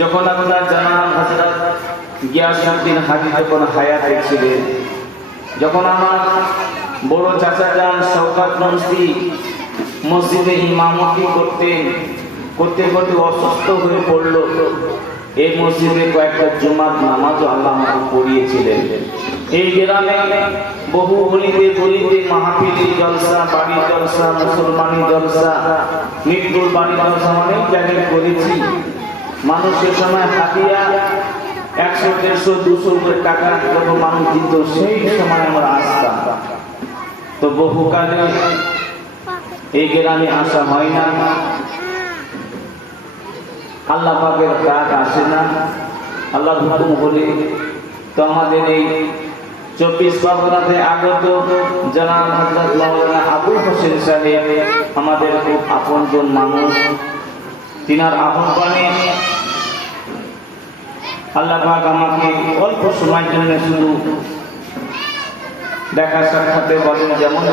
যখন আপনার জানান হযরত গিয়াসউদ্দিন হাজী যখন হায়াতে ছিলেন, যখন আমার বড় চাচা যান শওকত নমসি মসজিদে ইমামতি করতে অসুস্থ হয়ে পড়ল। এই মসজিদে কয়েকটা জুমার নামাজও আল্লাহ আমাকে পড়িয়েছিলেন। এই গ্রামে বহু গলিতে মাহফিল জলসা, বাড়ি জলসা, মুসলমানি জলসা, মৃত্যুর বাড়ি জলসা অনেক জায়গায় করেছি। মানুষের সময় হাতিয়া 100, 150, 200 করে টাকা যখন মানুষ দিত, সেই সময় আমরা আসতাম। তো বহু কালে এই গ্রামে আসা হয় না, আল্লাহ পাকের ডাক আসে না, আল্লাহর হুকুম হলে। তো আমাদের এই 24 পরগনাতে আগত জনাব হযরত মাওলানা আবুল হোসেন সাহেব আমাদের খুব আপনজন মানুষ। তিনার আহ্বানে আল্লাহ পাক আমাকে অল্প সময়ের জন্য শুধু দেখা সাক্ষাতে বলেন, যেমন